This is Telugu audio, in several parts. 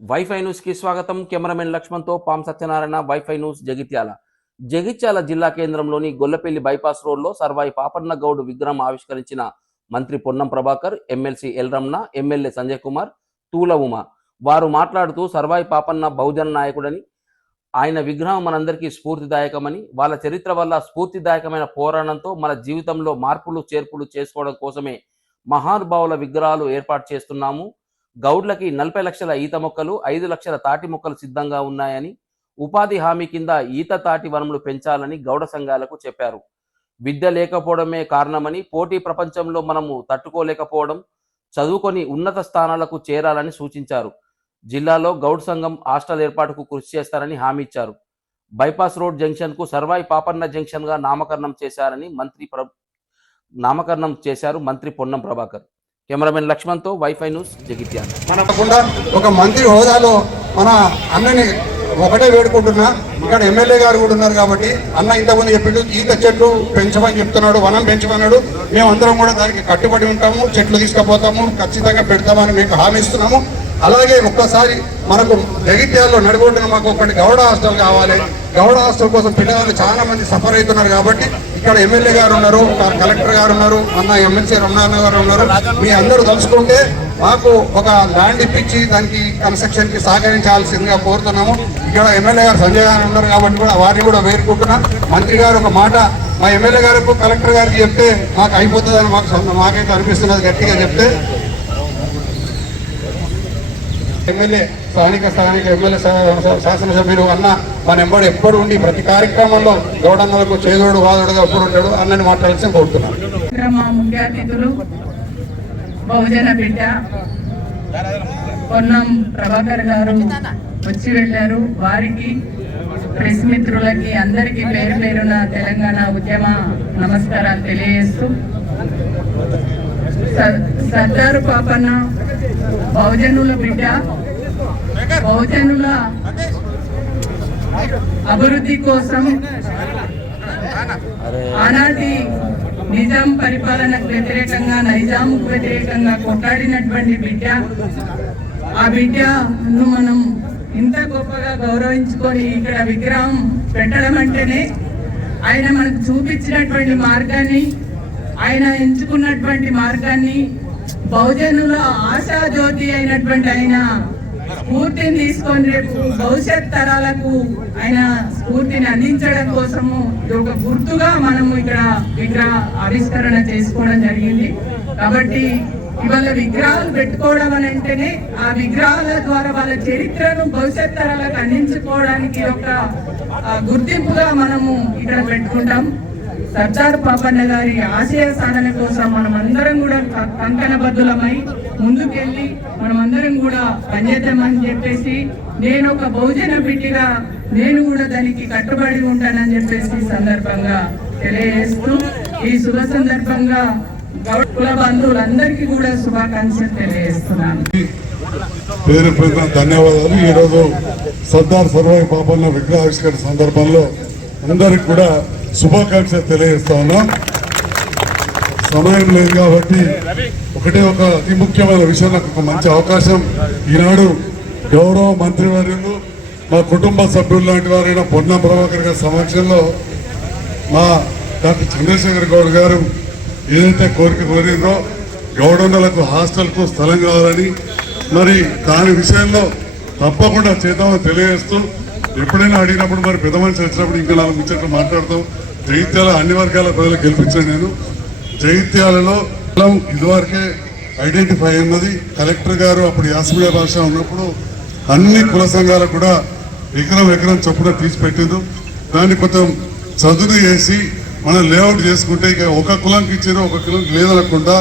వైఫై న్యూస్కి స్వాగతం. కెమెరామెన్ లక్ష్మణ్తో పాం సత్యనారాయణ వైఫై న్యూస్ జగిత్యాల. జగిత్యాల జిల్లా కేంద్రంలోని గొల్లపల్లి బైపాస్ రోడ్లో సర్వాయి పాపన్న గౌడ్ విగ్రహం ఆవిష్కరించిన మంత్రి Ponnam Prabhakar MLC L Ramana MLA Sanjay Kumar Thula Uma. వారు మాట్లాడుతూ సర్వాయి పాపన్న బహుజన నాయకుడని ఆయన విగ్రహం మనందరికీ స్ఫూర్తిదాయకమని వాళ్ళ చరిత్ర వల్ల స్ఫూర్తిదాయకమైన పోరాటంతో మన జీవితంలో మార్పులు చేర్పులు చేసుకోవడం కోసమే మహానుభావుల విగ్రహాలు ఏర్పాటు చేస్తున్నాము. గౌడ్లకి నలభై లక్షల ఈత మొక్కలు ఐదు లక్షల తాటి మొక్కలు సిద్ధంగా ఉన్నాయని ఉపాధి హామీ కింద ఈత తాటి వనములు పెంచాలని గౌడ సంఘాలకు చెప్పారు. విద్య లేకపోవడమే కారణమని పోటీ ప్రపంచంలో మనము తట్టుకోలేకపోవడం చదువుకొని ఉన్నత స్థానాలకు చేరాలని సూచించారు. జిల్లాలో గౌడ్ సంఘం హాస్టల్ ఏర్పాటుకు కృషి చేస్తారని హామీ ఇచ్చారు. బైపాస్ రోడ్ జంక్షన్కు సర్వాయి పాపన్న జంక్షన్గా నామకరణం చేశారని మంత్రి ప్ర నామకరణం చేశారు మంత్రి పొన్నం ప్రభాకర్. కెమెరామెన్ లక్ష్మణ్తో వైఫై న్యూస్ జగిత్యాల. మనకుండా ఒక మంత్రి హోదాలో మన అన్నని ఒకటే వేడుకుంటున్నా. ఇక్కడ ఎమ్మెల్యే గారు కూడా ఉన్నారు కాబట్టి అన్న ఇంతకుముందు చెప్పిండు ఈత చెట్లు పెంచమని చెప్తున్నాడు వనం పెంచమన్నాడు. మేమందరం కూడా దానికి కట్టుబడి ఉంటాము చెట్లు తీసుకుపోతాము ఖచ్చితంగా పెడతామని మీకు హామీ ఇస్తున్నాము. అలాగే ఒక్కసారి మనకు జగిత్యాల్లో నడిగొట్టున మాకు ఒకటి గౌడ హాస్టల్ కావాలి. గౌడ హాస్టల్ కోసం పిల్లలు చాలా మంది సఫర్ అవుతున్నారు కాబట్టి ఇక్కడ ఎమ్మెల్యే గారు ఉన్నారు కలెక్టర్ గారు ఉన్నారు మన ఎమ్మెల్సీ రమణాన్న గారు ఉన్నారు. మీ అందరూ తలుచుకుంటే మాకు ఒక ల్యాండ్ ఇప్పించి దానికి కన్స్ట్రక్షన్కి సహకరించాల్సిందిగా కోరుతున్నాము. ఇక్కడ ఎమ్మెల్యే గారు సంజయ్ గారు ఉన్నారు కాబట్టి కూడా వారిని కూడా వేరుకుంటున్నా. మంత్రి గారు ఒక మాట మా ఎమ్మెల్యే గారికి కలెక్టర్ గారికి చెప్తే మాకు అయిపోతుందని మాకు మాకైతే అనిపిస్తున్నది గట్టిగా చెప్తే ఎమ్మెల్యే స్థానిక స్థానిక ఎమ్మెల్యే శాసనసభ్యులు అన్న మన ఎంబడి ఎప్పుడు ఉండి ప్రతి కార్యక్రమంలో గౌడన్నలకు చేదోడు వాదోడుగా ఎప్పుడు ఉంటాడు అన్నని మాట్లాడాల్సి కోరుతున్నాను. ముఖ్య అతిథులు బహుజన బిడ్డ పొన్నం ప్రభాకర్ గారు వచ్చి వెళ్ళారు. వారికి ప్రెస్ మిత్రులకి అందరికీ పేరు పేరున తెలంగాణ ఉద్యమ నమస్కారాలు తెలియజేస్తూ సర్- సర్దారు పాపన్న బహుజనుల బిడ్డ బహుజనుల అభివృద్ధి కోసం ఆనాటి నిజాం పరిపాలనకు వ్యతిరేకంగా నైజాంకు వ్యతిరేకంగా కొట్లాడినటువంటి బిడ్డ ఆ బిడ్డను మనం ఇంత గొప్పగా గౌరవించుకొని ఇక్కడ విగ్రహం పెట్టడం అంటేనే ఆయన మనకు చూపించినటువంటి మార్గాన్ని ఆయన ఎంచుకున్నటువంటి మార్గాన్ని బహుజనుల ఆశా జ్యోతి అయినటువంటి ఆయన స్ఫూర్తిని తీసుకొని రేపు భవిష్యత్ తరాలకు ఆయన స్ఫూర్తిని అందించడం కోసము ఇది ఒక గుర్తుగా మనము ఇక్కడ విగ్రహ ఆవిష్కరణ చేసుకోవడం జరిగింది. కాబట్టి ఇవాళ విగ్రహాలు పెట్టుకోవడం అని అంటేనే ఆ విగ్రహాల ద్వారా వాళ్ళ చరిత్రను భవిష్యత్ తరాలకు అందించుకోవడానికి ఒక గుర్తింపుగా మనము ఇక్కడ పెట్టుకుంటాం. సర్దార్ పాపన్న గారి ఆశయ సాధన కోసం మనం అందరం కూడా కంకణబద్ధులమై ముందుకెళ్ళి మనం అందరం కూడా పనిచేద్దామని చెప్పేసి నేను ఒక బహుజన బిడ్డగా నేను కూడా దానికి కట్టుబడి ఉంటానని చెప్పేసి సందర్భంగా తెలియజేస్తూ ఈ శుభ సందర్భంగా కుల బంధువులందరికీ కూడా శుభాకాంక్షలు తెలియజేస్తున్నాను. పేరు పేరున ధన్యవాదాలు. ఈరోజు సర్దార్ సర్వాయి పాపన్న విగ్రహావిష్కరణ సందర్భంలో అందరికి కూడా శుభాకాంక్షలు తెలియజేస్తా ఉన్నాం. సమయం లేదు కాబట్టి ఒకటే ఒక అతి ముఖ్యమైన విషయం నాకు ఒక మంచి అవకాశం. ఈనాడు గౌరవ మంత్రివర్యులు మా కుటుంబ సభ్యులు లాంటి వారైన పొన్న ప్రభాకర్ గారి సమక్షంలో మా డాక్టర్ చంద్రశేఖర్ గౌడ్ గారు ఏదైతే కోరిక కోరిందో గౌడన్నలకు హాస్టల్కు స్థలం కావాలని మరి దాని విషయంలో తప్పకుండా చేద్దామని తెలియజేస్తూ ఎప్పుడైనా అడిగినప్పుడు మరి పెద్ద మనిషి వచ్చినప్పుడు ఇంకా నాలుగు ముచ్చట్లు మాట్లాడతాం. జగిత్యాల అన్ని వర్గాల ప్రజలు గెలిపించాను నేను. జగిత్యాలలో కులం ఇదివరకే ఐడెంటిఫై అన్నది కలెక్టర్ గారు అప్పుడు యాసమీయ భాష ఉన్నప్పుడు అన్ని కుల సంఘాలకు కూడా ఎకరం ఎకరం చొప్పున తీసి పెట్టిండు దాన్ని కొంచెం చదువు చేసి మనం లేఅవుట్ చేసుకుంటే ఇక ఒక కులంకి ఇచ్చారు ఒక కులంకి లేదనకుండా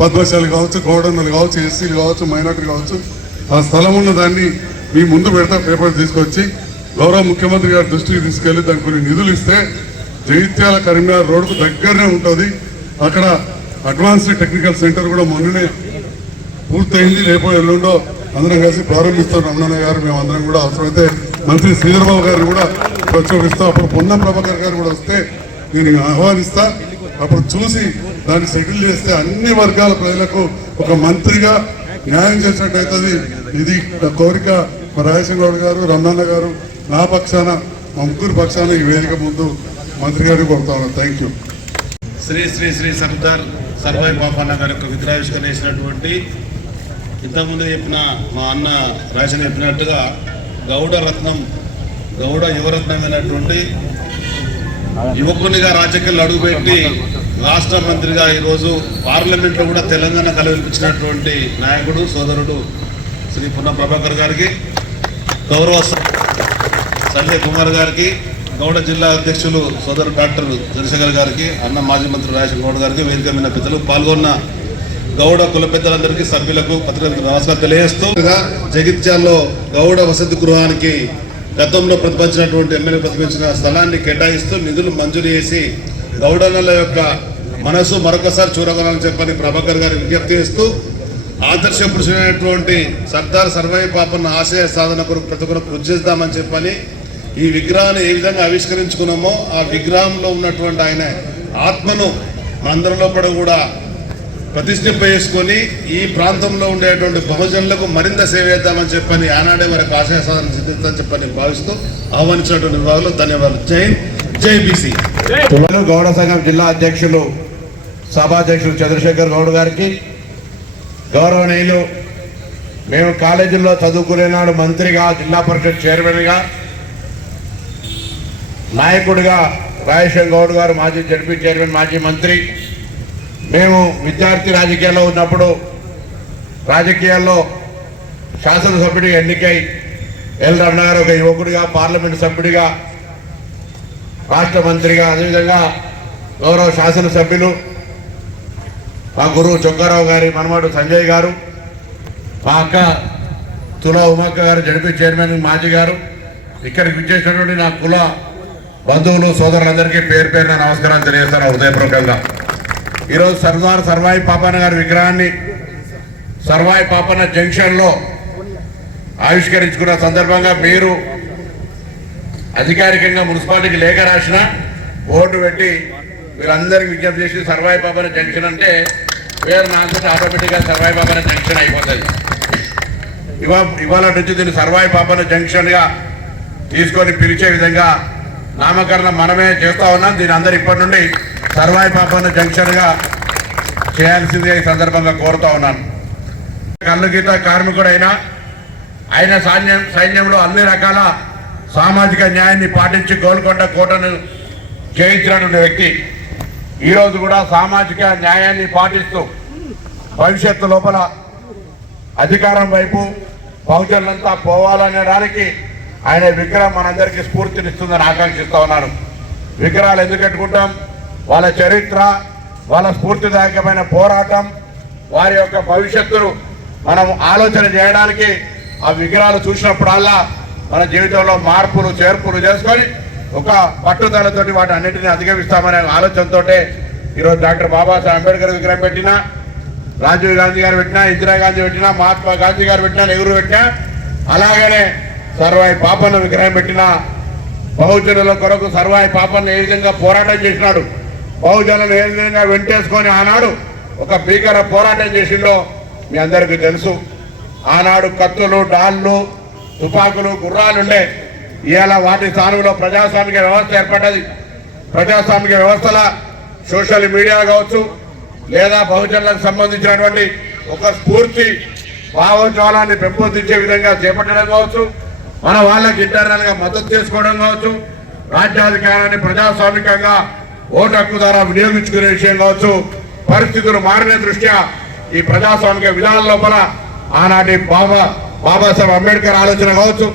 పద్మశాలి కావచ్చు గౌడన్నలు కావచ్చు ఎస్సీలు కావచ్చు మైనార్టీలు కావచ్చు ఆ స్థలం ఉన్న దాన్ని మీ ముందు పెడతా పేపర్ తీసుకొచ్చి గౌరవ ముఖ్యమంత్రి గారి దృష్టికి తీసుకెళ్ళి దానికి కొన్ని నిధులు ఇస్తే జైత్యాల కరీంనగర్ రోడ్డుకు దగ్గరనే ఉంటుంది. అక్కడ అడ్వాన్స్డ్ టెక్నికల్ సెంటర్ కూడా మొన్ననే పూర్తయింది. రేపు ఎల్లుండో అందరం కలిసి ప్రారంభిస్తాం. రమణ గారు మేము అందరం కూడా అవసరమైతే మంత్రి శ్రీధరబాబు గారిని కూడా ప్రచోపిస్తాం అప్పుడు పొన్నం ప్రభాకర్ గారు కూడా వస్తే నేను ఆహ్వానిస్తా. అప్పుడు చూసి దాన్ని సెటిల్ చేస్తే అన్ని వర్గాల ప్రజలకు ఒక మంత్రిగా న్యాయం చేసినట్టు అవుతుంది. ఇది కోరిక మా గౌడ్ గారు రమణ గారు నా పక్షాన మా ముగ్గురు పక్షాన ఈ వేదిక ముందు మంత్రి గారికి కొడతా ఉన్నాను. థ్యాంక్ యూ శ్రీ శ్రీ శ్రీ సర్దార్ సర్వాయి పాపన్న గారి యొక్క విగ్రహావిష్కరణ చేసినటువంటి ఇంతకుముందు చెప్పిన మా అన్న రాజన్ చెప్పినట్టుగా గౌడ రత్నం గౌడ యువరత్నమైనటువంటి యువకునిగా రాజకీయాల్లో అడుగుపెట్టి రాష్ట్ర మంత్రిగా ఈరోజు పార్లమెంట్లో కూడా తెలంగాణ కలవిపించినటువంటి నాయకుడు సోదరుడు శ్రీ పున్న ప్రభాకర్ గారికి గౌరవ సంజయ్ కుమార్ గారికి గౌడ జిల్లా అధ్యక్షులు సోదరు డాక్టర్ చంద్రశేఖర్ గారికి అన్న మాజీ మంత్రి రాజశేఖర్ గౌడ్ గారికి వేదిక మీద పెద్దలు పాల్గొన్న గౌడ కుల పెద్దలందరికీ సభ్యులకు పత్రికలకు నమస్కారం తెలియజేస్తూ జగిత్యాల్లో గౌడ వసతి గృహానికి గతంలో ప్రతిపాదించినటువంటి ఎమ్మెల్యే ప్రతిపాదించిన స్థలాన్ని కేటాయిస్తూ నిధులు మంజూరు చేసి గౌడనల యొక్క మనసు మరొకసారి చూడగలని చెప్పని ప్రభాకర్ గారి విజ్ఞప్తి చేస్తూ ఆదర్శ పురుషులైనటువంటి సర్దార్ సర్వై పాపన్న ఆశయ సాధన కొరకు ప్రతి ఒక్కరు కృషి చేద్దామని చెప్పని ఈ విగ్రహాన్ని ఏ విధంగా ఆవిష్కరించుకున్నామో ఆ విగ్రహంలో ఉన్నటువంటి ఆయన ఆత్మను మనందరి లోపల కూడా ప్రతిష్ఠింప చేసుకొని ఈ ప్రాంతంలో ఉండేటువంటి బహుజనులకు మరింత సేవ చేద్దామని చెప్పని ఆనాడే వారికి ఆశయ సాధన సిద్ధిద్దామని చెప్పని భావిస్తూ ఆహ్వానించినటువంటి విభాగంలో ధన్యవాదాలు. జై జై బీసీ. గౌడ సంఘం జిల్లా అధ్యక్షులు సభాధ్యక్షులు చంద్రశేఖర్ గౌడ్ గారికి గౌరవనీయులు మేము కాలేజీల్లో చదువుకునే నాడు మంత్రిగా జిల్లా పరిషత్ చైర్మన్గా నాయకుడిగా రాజేశ్వర్ గౌడ్ గారు మాజీ జడ్పీ చైర్మన్ మాజీ మంత్రి. మేము విద్యార్థి రాజకీయాల్లో ఉన్నప్పుడు రాజకీయాల్లో శాసనసభ్యుడిగా ఎన్నికై ఎల్ రమణ గారు ఒక యువకుడిగా పార్లమెంట్ సభ్యుడిగా రాష్ట్ర మంత్రిగా అదేవిధంగా గౌరవ శాసనసభ్యులు మా గురువు చొక్కారావు గారి మనమాడు సంజయ్ గారు మా అక్క తుల ఉమాక్క గారు జడిపి చైర్మన్ మాజీ గారు. ఇక్కడికి విచ్చేసినటువంటి నా కుల బంధువులు సోదరులందరికీ పేరు పేరున నమస్కారాలు తెలియజేస్తాను హృదయపూర్వకంగా. ఈరోజు సర్దార్ సర్వాయి పాపన్న గారి విగ్రహాన్ని సర్వాయి పాపన్న జంక్షన్లో ఆవిష్కరించుకున్న సందర్భంగా మీరు అధికారికంగా మున్సిపాలిటీకి లేఖ రాసిన బోర్డు పెట్టి వీళ్ళందరికీ విజ్ఞప్తి చేసి సర్వాయి పాపన జంక్షన్ అంటే వేరే నాకు ఆటోమేటిక్గా సర్వాయి బాబాన జంక్షన్ అయిపోతుంది. ఇవా ఇవాళ నుంచి దీన్ని సర్వాయి పాపన జంక్షన్గా తీసుకొని పిలిచే విధంగా నామకరణం మనమే చేస్తూ ఉన్నాం. దీని అందరు ఇప్పటి నుండి సర్వాయి పాపన్న జంక్షన్గా చేయాల్సిందే ఈ సందర్భంగా కోరుతా ఉన్నాను. కళ్ళు గీత కార్మికుడైనా ఆయన సైన్యం సైన్యంలో అన్ని రకాల సామాజిక న్యాయాన్ని పాటించి గోల్కొండ కోటను జయించినటువంటి వ్యక్తి. ఈరోజు కూడా సామాజిక న్యాయాన్ని పాటిస్తూ భవిష్యత్తు లోపల అధికారం వైపు బహుజనులంతా పోవాలనే దానికి ఆయన విగ్రహం మనందరికీ స్ఫూర్తినిస్తుందని ఆకాంక్షిస్తా ఉన్నాను. విగ్రహాలు ఎందుకు పెట్టుకుంటాం? వాళ్ళ చరిత్ర వాళ్ళ స్ఫూర్తిదాయకమైన పోరాటం వారి యొక్క భవిష్యత్తును మనం ఆలోచన చేయడానికి ఆ విగ్రహాలు చూసినప్పుడల్లా మన జీవితంలో మార్పులు చేర్పులు చేసుకొని ఒక పట్టుదలతోటి వాటి అన్నింటినీ అధిగమిస్తామనే ఆలోచనతోటే ఈరోజు డాక్టర్ బాబాసాహెబ్ అంబేద్కర్ విగ్రహం పెట్టినా రాజీవ్ గాంధీ గారు పెట్టినా ఇందిరాగాంధీ పెట్టినా మహాత్మా గాంధీ గారు పెట్టినా నెహ్రూ పెట్టినా అలాగనే సర్వాయి పాపన్న విగ్రహం పెట్టిన బహుజనుల కొరకు సర్వాయి పాపన్న ఏ విధంగా పోరాటం చేసినాడు? బహుజనులు ఏ విధంగా వెంటేసుకొని ఆనాడు ఒక భీకర పోరాటం చేసిండో మీ అందరికీ తెలుసు. ఆనాడు కత్తులు డాళ్ళు తుపాకులు గుర్రాలుండే. ఇవాళ వాటి స్థానంలో ప్రజాస్వామిక వ్యవస్థ ఏర్పడ్డది. ప్రజాస్వామిక వ్యవస్థల సోషల్ మీడియా కావచ్చు లేదా బహుజనులకు సంబంధించినటువంటి ఒక స్ఫూర్తి భావోద్వాలాన్ని పెంపొందించే విధంగా చేపట్టడం కావచ్చు మన వాళ్ళకి ఇంటర్నల్గా మద్దతు చేసుకోవడం కావచ్చు రాజ్యాధికారాన్ని ప్రజాస్వామికంగా ఓటు హక్కు ద్వారా వినియోగించుకునే విషయం కావచ్చు పరిస్థితులు మారిన దృష్ట్యా ఈ ప్రజాస్వామిక విధానం లోపల ఆనాటి బాబా బాబాసాహెబ్ అంబేద్కర్ ఆలోచన కావచ్చు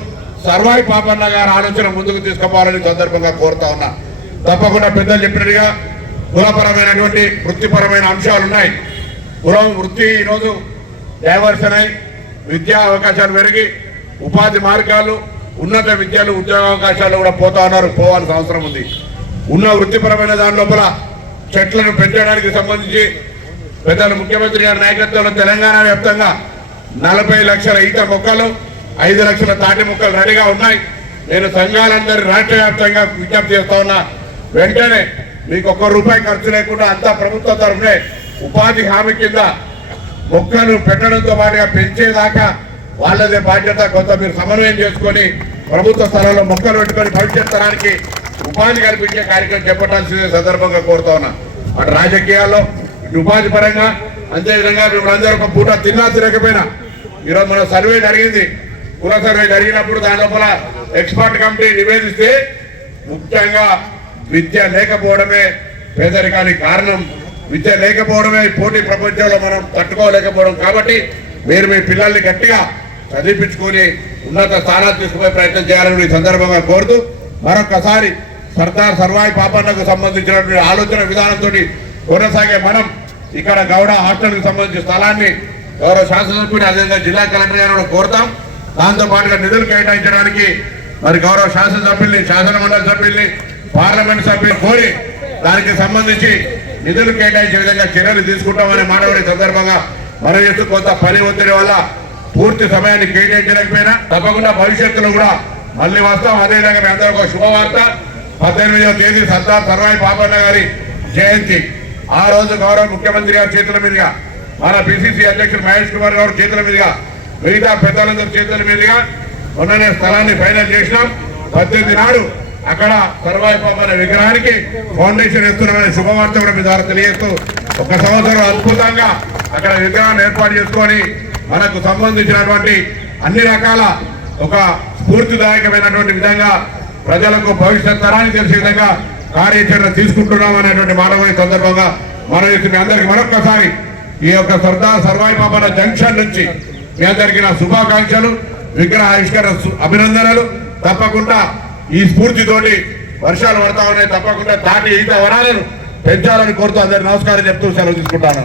సర్వాయి పాపన్న గారి ఆలోచన ముందుకు తీసుకుపోవాలని సందర్భంగా కోరుతా ఉన్నా. తప్పకుండా పెద్దలు చెప్పినట్టుగా కులపరమైనటువంటి వృత్తిపరమైన అంశాలు ఉన్నాయి. కులం వృత్తి ఈరోజు డైవర్షన్ అయి విద్యా అవకాశాలు పెరిగి ఉపాధి మార్గాలు ఉన్నత విద్యలు ఉద్యోగ అవకాశాలు కూడా పోతా ఉన్నారు పోవాల్సిన అవసరం ఉంది. ఉన్న వృత్తిపరమైన దాని లోపల చెట్లను పెంచడానికి సంబంధించి పెద్దలు ముఖ్యమంత్రి గారి నాయకత్వంలో తెలంగాణ వ్యాప్తంగా నలభై లక్షల ఈత మొక్కలు ఐదు లక్షల తాటి మొక్కలు రెడీగా ఉన్నాయి. నేను సంఘాలందరి రాష్ట్ర వ్యాప్తంగా విజ్ఞప్తి చేస్తా ఉన్నా వెంటనే మీకు ఒక్క రూపాయి ఖర్చు లేకుండా అంతా ప్రభుత్వ తరఫునే ఉపాధి హామీ కింద మొక్కలు పెట్టడంతో పాటుగా పెంచేదాకా వాళ్ళదే బాధ్యత కొంత మీరు సమన్వయం చేసుకొని ప్రభుత్వ స్థలంలో మొక్కలు పెట్టుకొని భవిష్యత్ తరానికి ఉపాధి కల్పించే కార్యక్రమం చేపట్టాల్సిందే సందర్భంగా కోరుతా ఉన్నా. అటు రాజకీయాల్లో ఇటు ఉపాధి పరంగా అంతేవిధంగా మిమ్మల్ని అందరూ ఒక పూట తిన్నా తినకపోయినా ఈరోజు మన సర్వే జరిగింది. కుల సర్వే జరిగినప్పుడు దాని లోపల ఎక్స్పర్ట్ కమిటీ నివేదిస్తే ముఖ్యంగా విద్య లేకపోవడమే పేదరికానికి కారణం. విద్య లేకపోవడమే పోటీ ప్రపంచంలో మనం తట్టుకోలేకపోవడం. కాబట్టి మీరు మీ పిల్లల్ని గట్టిగా చదివించుకొని ఉన్నత స్థానాలు తీసుకునే ప్రయత్నం చేయాలని ఈ సందర్భంగా కోరుతూ మరొకసారి సర్దార్ సర్వాయి పాపన్నకు సంబంధించినటువంటి ఆలోచన విధానంతో కొనసాగే మనం ఇక్కడ గౌడ హాస్టల్కి సంబంధించిన స్థలాన్ని గౌరవ శాసనసభ్యుడు అదేవిధంగా జిల్లా కలెక్టర్ గారు కూడా కోరుతాం. దాంతోపాటుగా నిధులు కేటాయించడానికి మరి గౌరవ శాసనసభ్యుల్ని శాసనమండలి సభ్యుల్ని పార్లమెంట్ సభ్యులు కోరి దానికి సంబంధించి నిధులు కేటాయించే విధంగా చర్యలు తీసుకుంటామనే మానవుడి సందర్భంగా మనం కొంత పని ఒత్తిడి వల్ల పూర్తి సమయాన్ని కేటాయించలేకపోయినా తప్పకుండా భవిష్యత్తులో కూడా మళ్ళీ వస్తాం. అదేవిధంగా మీ అందరూ ఒక శుభవార్త. పద్దెనిమిదవ తేదీ సర్దార్ సర్వాయి పాపన్న గారి జయంతి. ఆ రోజు గౌరవ ముఖ్యమంత్రి గారి చేతుల మీదుగా మన పిసిసి అధ్యక్షుడు మహేష్ కుమార్ గారు చేతుల మీదుగా మిగతా పెద్దలందరి చేతుల మీదుగా మొన్ననే స్థలాన్ని ఫైనల్ చేసినాం. పద్దెనిమిది నాడు అక్కడ సర్వాయి పాపన్న విగ్రహానికి ఫౌండేషన్ ఇస్తున్నామనే శుభవార్త కూడా మీ ద్వారా తెలియజేస్తూ ఒక సంవత్సరం అద్భుతంగా అక్కడ విగ్రహాన్ని ఏర్పాటు చేసుకొని మనకు సంబంధించినటువంటి అన్ని రకాల ఒక స్ఫూర్తిదాయకమైనటువంటి విధంగా ప్రజలకు భవిష్యత్ తరానికి తెలిసే విధంగా కార్యాచరణ తీసుకుంటున్నాం అనేటువంటి మానవుని సందర్భంగా మనం మీ అందరికి మరొక్కసారి ఈ యొక్క సర్దార్ సర్వాయి పాపన జంక్షన్ నుంచి మీ అందరికీ నా శుభాకాంక్షలు విగ్రహ ఆవిష్కరణ సు- అభినందనలు. తప్పకుండా ఈ స్ఫూర్తితోటి వర్షాలు పడతా ఉన్నాయి. తప్పకుండా దాటి ఈత వరాలను పెంచాలని కోరుతూ అందరికి నమస్కారం చెప్తూ సెలవు తీసుకుంటాను.